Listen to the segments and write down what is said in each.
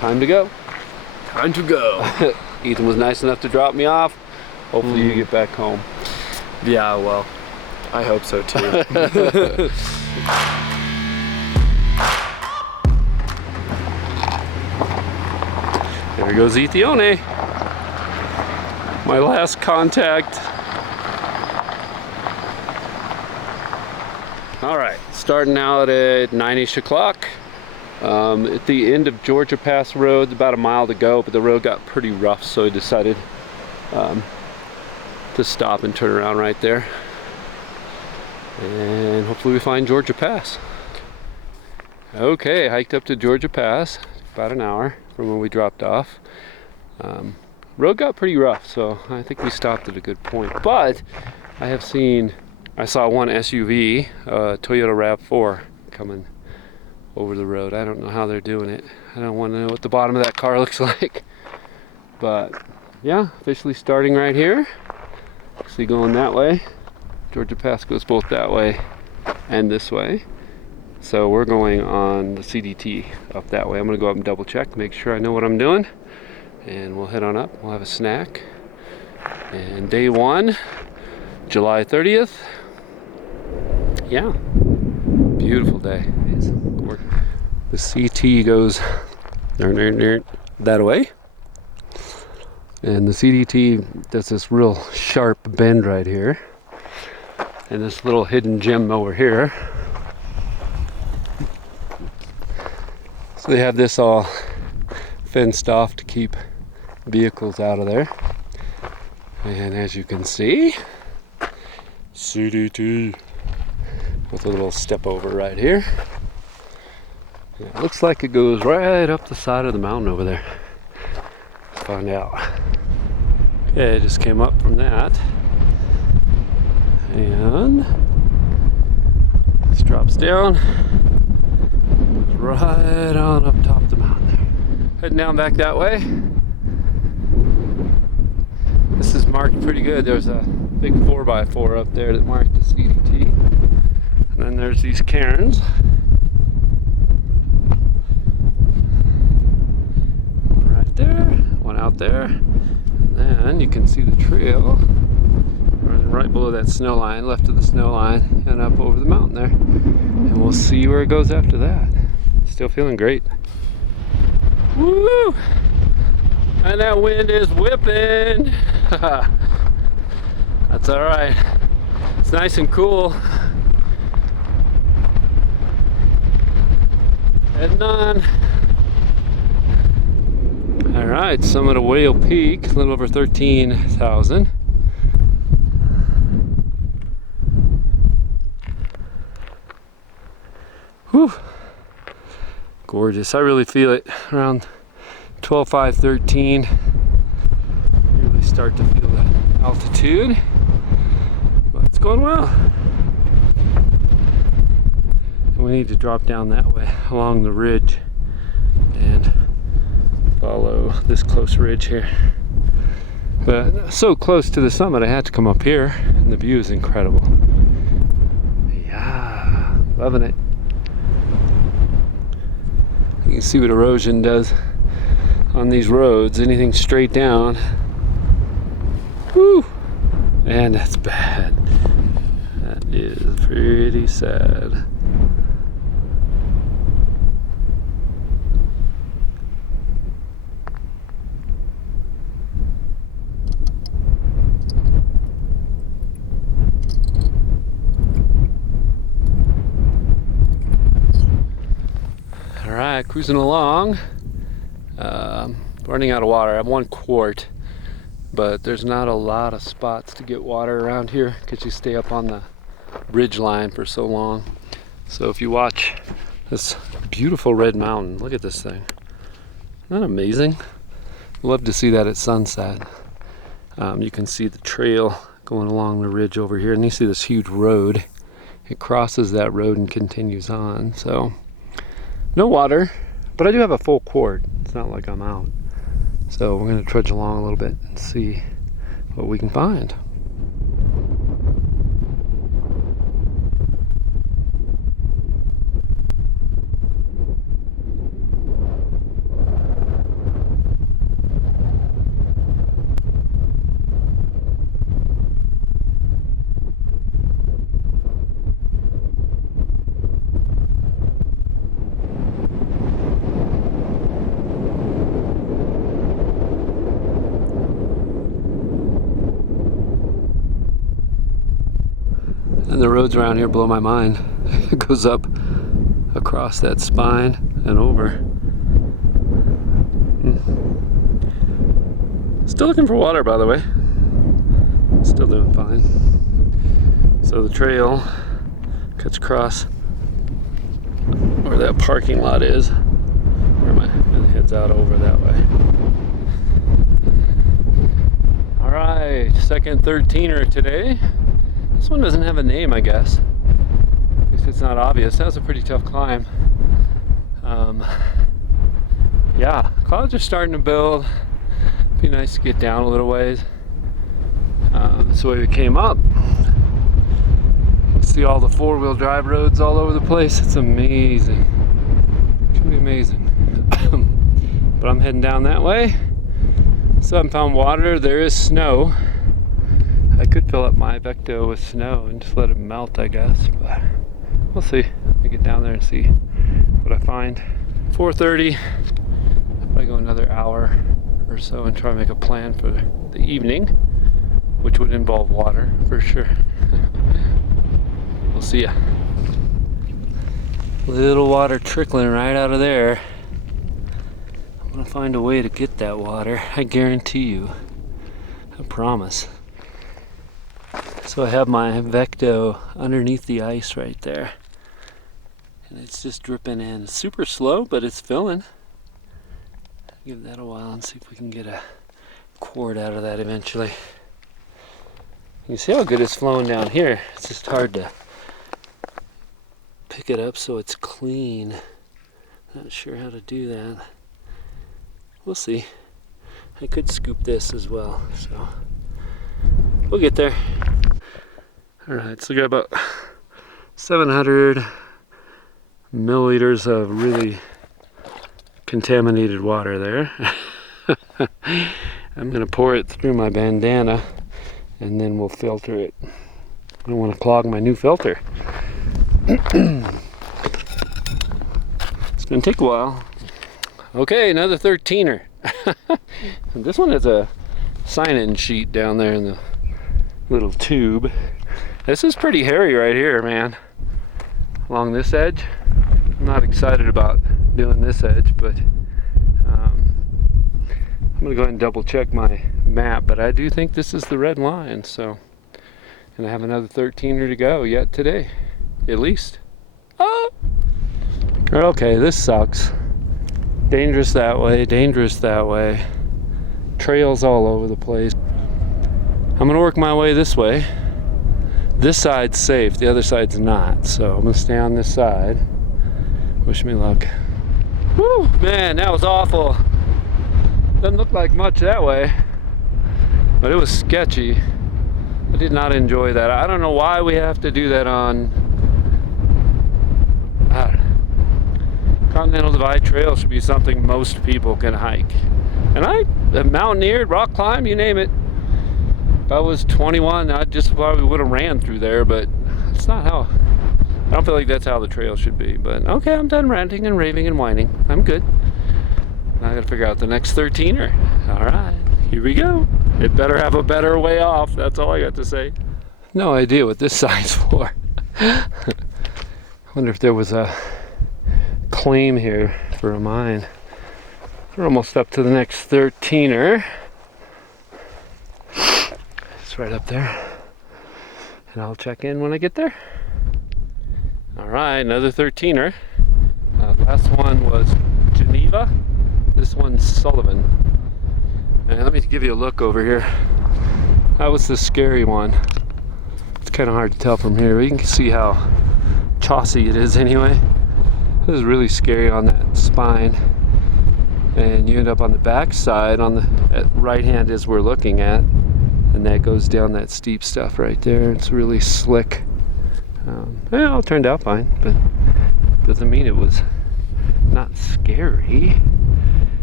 time to go. Time to go. Ethan was nice enough to drop me off. Hopefully you get back home. Yeah, well, I hope so too. There goes Ethione. My last contact. All right, starting out at 9-ish o'clock. At the end of Georgia Pass Road, about a mile to go, but the road got pretty rough, so I decided to stop and turn around right there. And hopefully we find Georgia Pass. Okay, hiked up to Georgia Pass, about an hour from where we dropped off. Road got pretty rough, so I think we stopped at a good point. But I saw one SUV, Toyota RAV4, coming over the road. I don't know how they're doing it. I don't want to know what the bottom of that car looks like. But yeah, officially starting right here. See, going that way. Georgia Pass goes both that way and this way. So we're going on the CDT up that way. I'm gonna go up and double check, make sure I know what I'm doing. And we'll head on up, we'll have a snack. And day one, July 30th. Yeah, beautiful day. The CT goes that way. And the CDT does this real sharp bend right here. And this little hidden gem over here. So they have this all fenced off to keep vehicles out of there. And as you can see, CDT with a little step over right here. Yeah, it looks like it goes right up the side of the mountain over there. Let's find out. Okay, it just came up from that. And this drops down. Right on up top of the mountain there. Heading down back that way. This is marked pretty good. There's a big 4x4 up there that marked the CDT. And then there's these cairns. One right there, one out there. And then you can see the trail right below that snow line, left of the snow line, and up over the mountain there. And we'll see where it goes after that. Still feeling great. Woo! And that wind is whipping. That's all right. It's nice and cool. Heading on. All right, summit of Willow Peak, a little over 13,000. Whew. Gorgeous. I really feel it around 12, 5, 13. You really start to feel the altitude, but it's going well. And we need to drop down that way along the ridge and follow this close ridge here. But so close to the summit, I had to come up here, and the view is incredible. Yeah, loving it. You can see what erosion does on these roads. Anything straight down, whew, and that's bad. That is pretty sad. Alright, cruising along. Running out of water. I have 1 quart, but there's not a lot of spots to get water around here because you stay up on the ridge line for so long. So if you watch this beautiful red mountain, look at this thing. Isn't that amazing? Love to see that at sunset. You can see the trail going along the ridge over here, and you see this huge road. It crosses that road and continues on. So no water, but I do have a full quart. It's not like I'm out. So we're going to trudge along a little bit and see what we can find. And the roads around here blow my mind. It goes up across that spine and over. Still looking for water, by the way. Still doing fine. So the trail cuts across where that parking lot is, where and heads out over that way. All right, second 13er today. This one doesn't have a name, I guess. At least it's not obvious. That was a pretty tough climb. Yeah, clouds are starting to build. Be nice to get down a little ways. That's the way we came up. See all the four-wheel drive roads all over the place. It's amazing. Truly amazing. But I'm heading down that way. So I haven't found water. There is snow. I could fill up my Vecto with snow and just let it melt, I guess. But we'll see. I'll get down there and see what I find. 4:30. I go another hour or so and try to make a plan for the evening, which would involve water for sure. We'll see ya. Little water trickling right out of there. I'm gonna find a way to get that water, I guarantee you. I promise. So I have my Vecto underneath the ice right there. And it's just dripping in. It's super slow, but it's filling. Give that a while and see if we can get a quart out of that eventually. You can see how good it's flowing down here. It's just hard to pick it up so it's clean. Not sure how to do that. We'll see. I could scoop this as well, so we'll get there. Alright, so we got about 700 milliliters of really contaminated water there. I'm gonna pour it through my bandana and then we'll filter it. I don't want to clog my new filter. It's gonna take a while. Okay, another 13er. This one has a sign-in sheet down there in the little tube. This is pretty hairy right here, man. Along this edge. I'm not excited about doing this edge, but I'm gonna go ahead and double check my map, but I do think this is the red line, so, and I have another 13er to go yet today, at least. Oh! Okay, this sucks. Dangerous that way, dangerous that way. Trails all over the place. I'm gonna work my way this way. This side's safe, the other side's not, so I'm gonna stay on this side. Wish me luck. Woo, man, that was awful. Doesn't look like much that way, but it was sketchy. I did not enjoy that. I don't know why we have to do that on Continental Divide Trail. Should be something most people can hike. And I have mountaineered, rock climb, you name it. If I was 21, I just probably would have ran through there, but it's not how. I don't feel like that's how the trail should be, but okay, I'm done ranting and raving and whining. I'm good. Now I gotta figure out the next 13er. All right, here we go. It better have a better way off. That's all I got to say. No idea what this side's for. I wonder if there was a claim here for a mine. We're almost up to the next 13er. It's right up there. And I'll check in when I get there. All right, another 13er. Last one was Geneva. This one's Sullivan. And let me give you a look over here. That was the scary one. It's kind of hard to tell from here, but you can see how chossy it is anyway. This is really scary on that spine. And you end up on the back side, on the right hand is we're looking at. And that goes down that steep stuff right there. It's really slick. It all turned out fine, but doesn't mean it was not scary.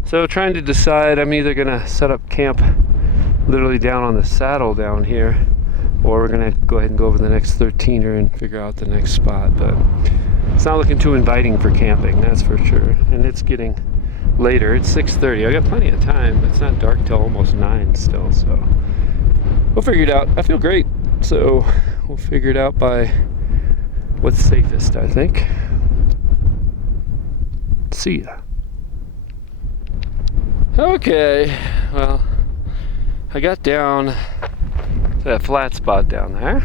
So trying to decide, I'm either gonna set up camp literally down on the saddle down here, or we're gonna go ahead and go over the next 13er and figure out the next spot. But it's not looking too inviting for camping, that's for sure. And it's getting later. It's 6:30. I got plenty of time. It's not dark till almost 9 still, so we'll figure it out. I feel great, so we'll figure it out by what's safest, I think. See ya. Okay, well, I got down to that flat spot down there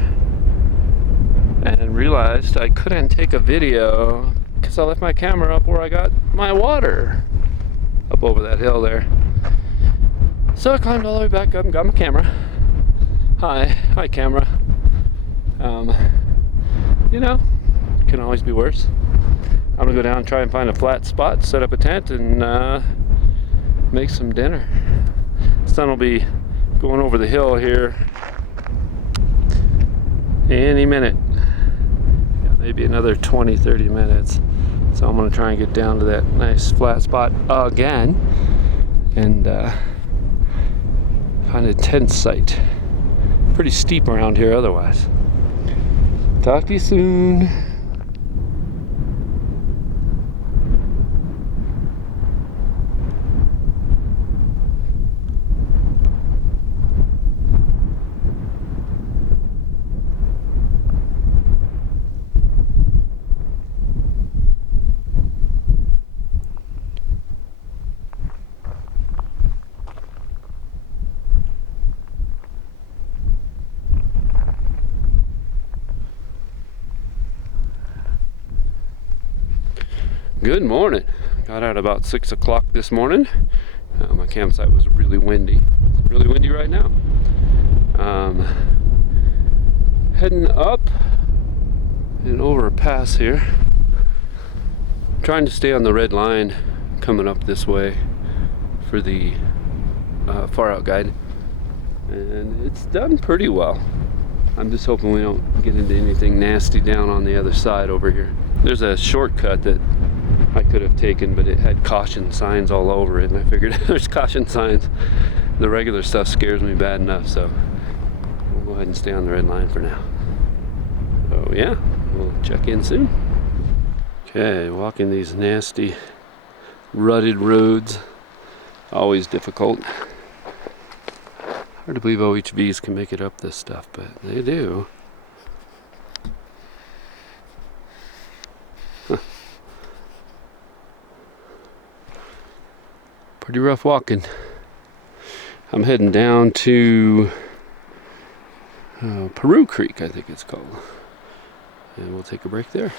and realized I couldn't take a video because I left my camera up where I got my water, up over that hill there. So I climbed all the way back up and got my camera. Hi camera. You know, can always be worse. I'm gonna go down and try and find a flat spot, set up a tent, and make some dinner. Sun will be going over the hill here any minute. Yeah, maybe another 20-30 minutes. So I'm gonna try and get down to that nice flat spot again and find a tent site. Pretty steep around here otherwise. Talk to you soon. Good morning. Got out about 6 o'clock this morning. My campsite was really windy. It's really windy right now. Heading up and over a pass here. Trying to stay on the red line coming up this way for the FarOut guide. And it's done pretty well. I'm just hoping we don't get into anything nasty down on the other side over here. There's a shortcut that I could have taken, but it had caution signs all over it, and I figured there's caution signs. The regular stuff scares me bad enough, so we'll go ahead and stay on the red line for now. So yeah, we'll check in soon. Okay, walking these nasty rutted roads, always difficult. Hard to believe OHVs can make it up this stuff, but they do. Pretty rough walking. I'm heading down to Peru Creek, I think it's called. And we'll take a break there.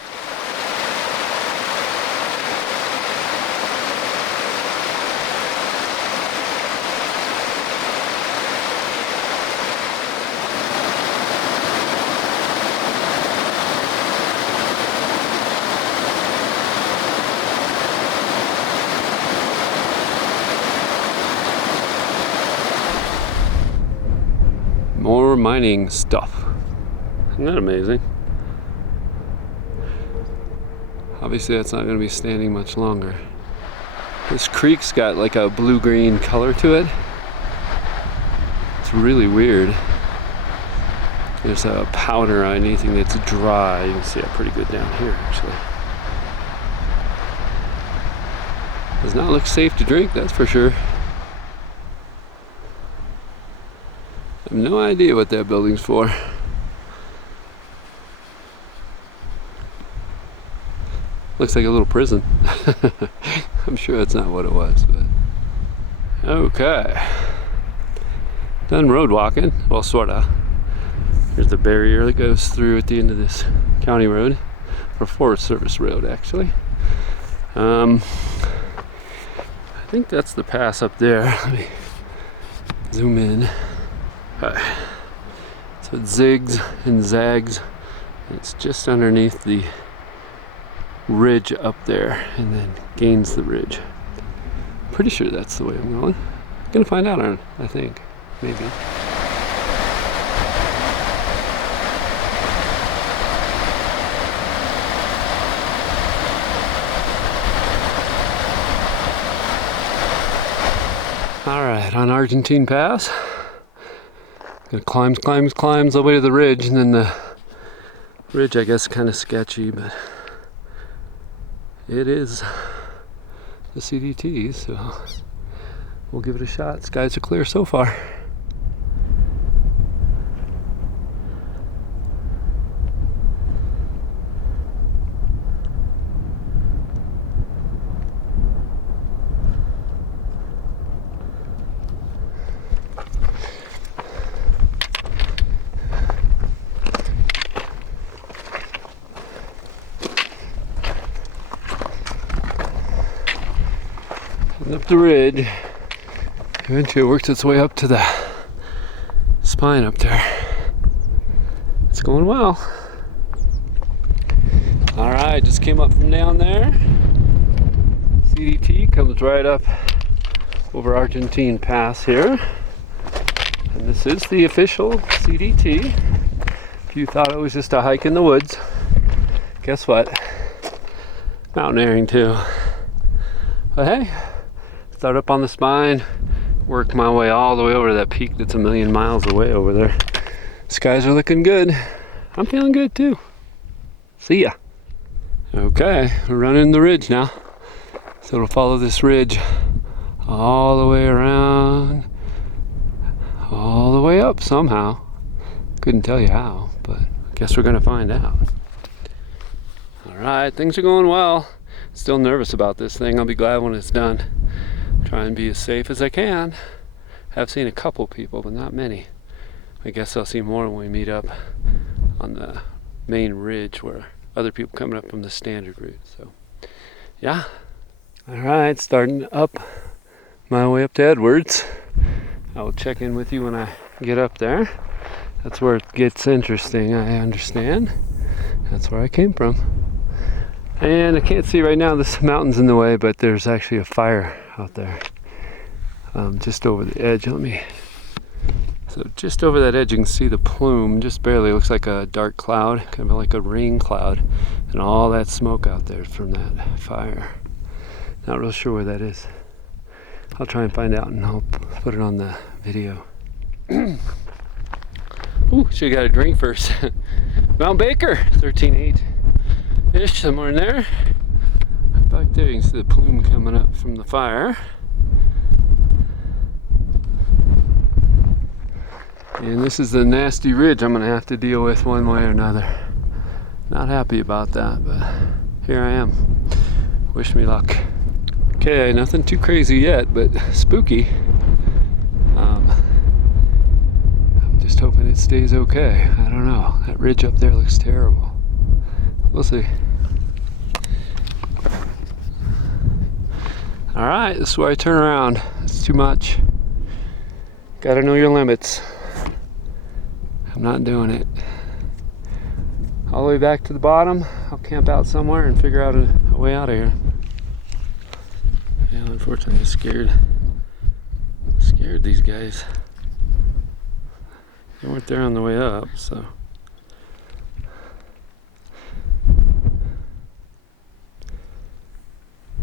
More mining stuff. Isn't that amazing? Obviously that's not going to be standing much longer. This creek's got like a blue-green color to it. It's really weird. There's a powder on anything that's dry. You can see it pretty good down here actually. Does not look safe to drink, that's for sure. I have no idea what that building's for. Looks like a little prison. I'm sure that's not what it was, but okay. Done road walking, well, sorta. Here's the barrier that goes through at the end of this county road, or Forest Service road, actually. I think that's the pass up there. Let me zoom in. So it zigs and zags. It's just underneath the ridge up there and then gains the ridge. Pretty sure that's the way I'm going. Gonna find out, I think. Maybe. Alright, on Argentine Pass. It climbs all the way to the ridge, and then the ridge, I guess, kind of sketchy, but it is the CDT, so we'll give it a shot. Skies are clear so far. up the ridge. Eventually it works its way up to the spine up there. It's going well. Alright, just came up from down there. CDT comes right up over Argentine Pass here. And this is the official CDT. If you thought it was just a hike in the woods, guess what? Mountaineering too. But hey, start up on the spine, work my way all the way over to that peak that's 1,000,000 miles away over there. Skies are looking good. I'm feeling good too. See ya. Okay, we're running the ridge now. So it'll follow this ridge all the way around, all the way up somehow. Couldn't tell you how, but I guess we're gonna find out. All right, things are going well. Still nervous about this thing. I'll be glad when it's done. Try and be as safe as I can. Have seen a couple people, but not many. I guess I'll see more when we meet up on the main ridge where other people coming up from the standard route. So, yeah. All right, starting up my way up to Edwards. I will check in with you when I get up there. That's where it gets interesting, I understand. That's where I came from. And I can't see right now, this mountain's in the way, but there's actually a fire out there. Just over the edge, So just over that edge you can see the plume, just barely. It looks like a dark cloud, kind of like a rain cloud. And all that smoke out there from that fire. Not real sure where that is. I'll try and find out and I'll put it on the video. Ooh, should've got a drink first. Mount Baker, 13.8-ish, somewhere in there. Back there you can see the plume coming up from the fire. And this is the nasty ridge I'm gonna have to deal with one way or another. Not happy about that, but here I am. Wish me luck. Okay, nothing too crazy yet, but spooky. I'm just hoping it stays okay. I don't know. That ridge up there looks terrible. We'll see. Alright, this is where I turn around. It's too much. Gotta know your limits. I'm not doing it. All the way back to the bottom, I'll camp out somewhere and figure out a way out of here. Yeah, unfortunately I scared these guys. They weren't there on the way up, so.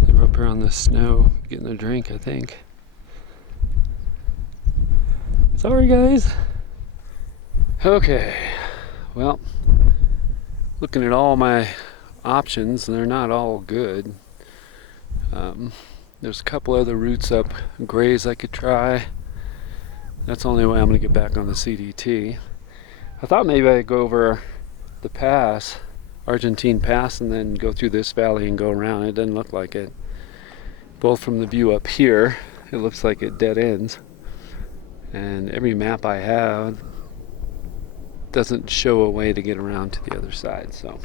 They were up here on the snow getting a drink, I think. Sorry guys. Okay, well, looking at all my options, they're not all good. There's a couple other routes up grays I could try. That's the only way I'm going to get back on the CDT. I thought maybe I'd go over the pass, Argentine Pass, and then go through this valley and go around. It doesn't look like it. Both from the view up here, it looks like it dead ends. And every map I have doesn't show a way to get around to the other side. So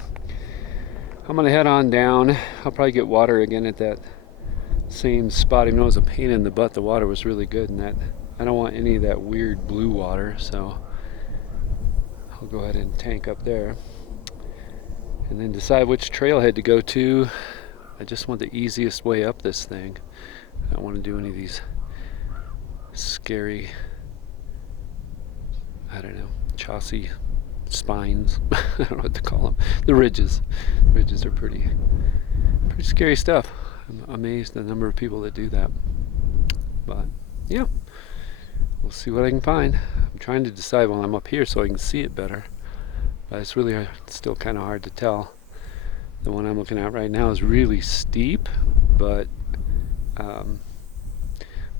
I'm going to head on down. I'll probably get water again at that same spot. Even though it was a pain in the butt, the water was really good, and that I don't want any of that weird blue water, so I'll go ahead and tank up there and then decide which trailhead to go to. I just want the easiest way up this thing. I don't want to do any of these scary, I don't know, chassis spines. I don't know what to call them. The ridges. Ridges are pretty scary stuff. I'm amazed at the number of people that do that. But yeah, we'll see what I can find. I'm trying to decide while I'm up here so I can see it better. But it's really still kind of hard to tell. The one I'm looking at right now is really steep, but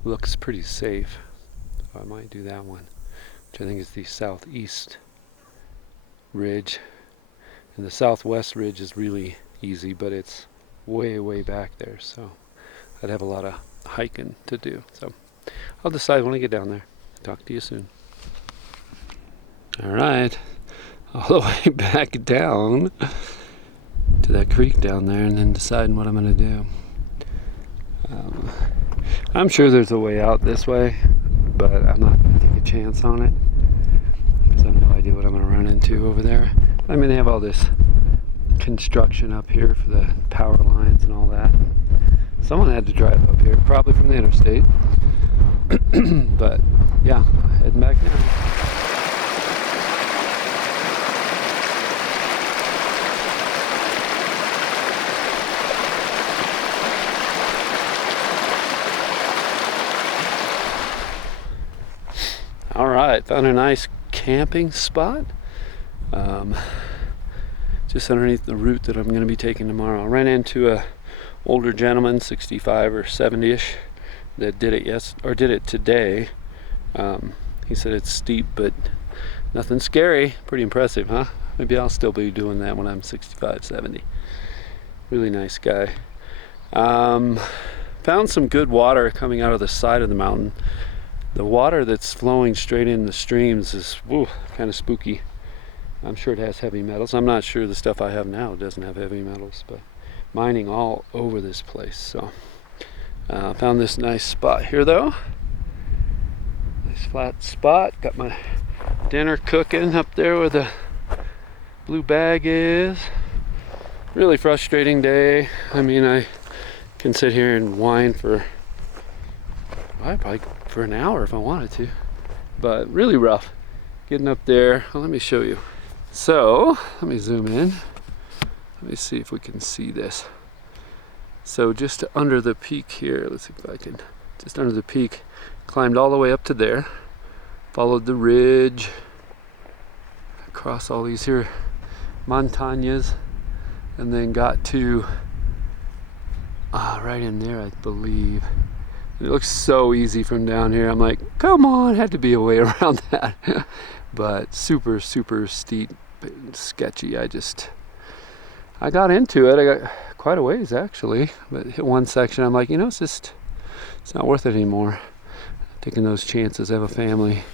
looks pretty safe. So I might do that one, which I think is the southeast ridge. And the southwest ridge is really easy, but it's way back there, so I'd have a lot of hiking to do. So I'll decide when I get down there. Talk to you soon. All right, all the way back down to that creek down there, and then deciding what I'm going to do. I'm sure there's a way out this way, but I'm not going to take a chance on it because I have no idea what I'm going to run into over there. I mean, they have all this construction up here for the power lines and all that. Someone had to drive up here, probably from the interstate. But yeah, heading back now. All right, found a nice camping spot. Just underneath the route that I'm going to be taking tomorrow. I ran into a older gentleman, 65 or 70ish, that did it today. He said it's steep, but nothing scary. Pretty impressive, huh? Maybe I'll still be doing that when I'm 65, 70. Really nice guy. Found some good water coming out of the side of the mountain. The water that's flowing straight in the streams is kind of spooky. I'm sure it has heavy metals. I'm not sure the stuff I have now doesn't have heavy metals, but mining all over this place. So found this nice spot here though. Nice flat spot. Got my dinner cooking up there where the blue bag is. Really frustrating day. I mean, I can sit here and whine for probably for an hour if I wanted to, but really rough getting up there. Well, let me show you. So let me zoom in. Let me see if we can see this. So just under the peak here, let's see if I can, just under the peak, climbed all the way up to there, followed the ridge, across all these here montañas, and then got to right in there, I believe. It looks so easy from down here. I'm like, come on, had to be a way around that. But super, super steep and sketchy. I got into it. I got quite a ways actually, but hit one section. I'm like, it's not worth it anymore. Taking those chances. I have a family.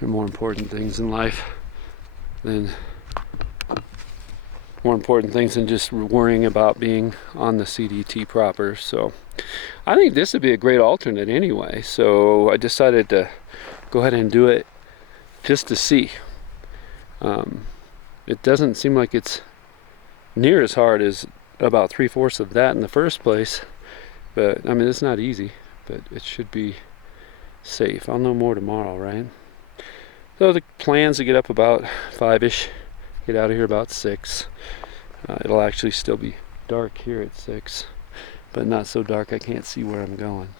There are more important things in life than just worrying about being on the CDT proper. So I think this would be a great alternate anyway. So I decided to go ahead and do it just to see. It doesn't seem like it's near as hard as about 3/4 of that in the first place. But I mean, it's not easy, but it should be safe. I'll know more tomorrow, right? So the plan's to get up about 5ish, get out of here about 6. It'll actually still be dark here at 6, but not so dark I can't see where I'm going.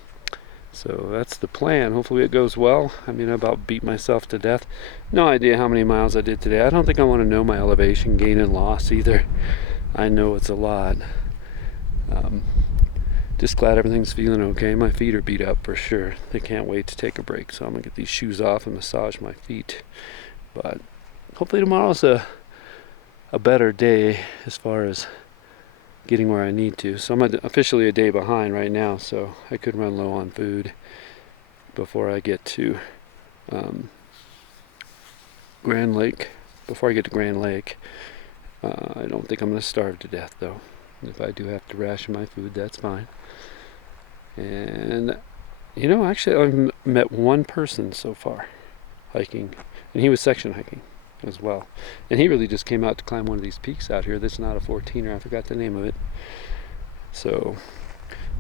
So that's the plan. Hopefully it goes well. I mean, I about beat myself to death. No idea how many miles I did today. I don't think I want to know my elevation gain and loss either. I know it's a lot. Just glad everything's feeling okay. My feet are beat up for sure. They can't wait to take a break. So I'm gonna get these shoes off and massage my feet. But hopefully tomorrow's a better day as far as getting where I need to. So I'm officially a day behind right now, so I could run low on food before I get to Grand Lake. Before I get to Grand Lake, I don't think I'm going to starve to death though. If I do have to ration my food, that's fine. And actually I've met one person so far hiking, and he was section hiking as well, and he really just came out to climb one of these peaks out here that's not a 14er. I forgot the name of it. So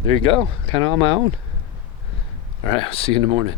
there you go, kind of on my own. All right, I'll see you in the morning.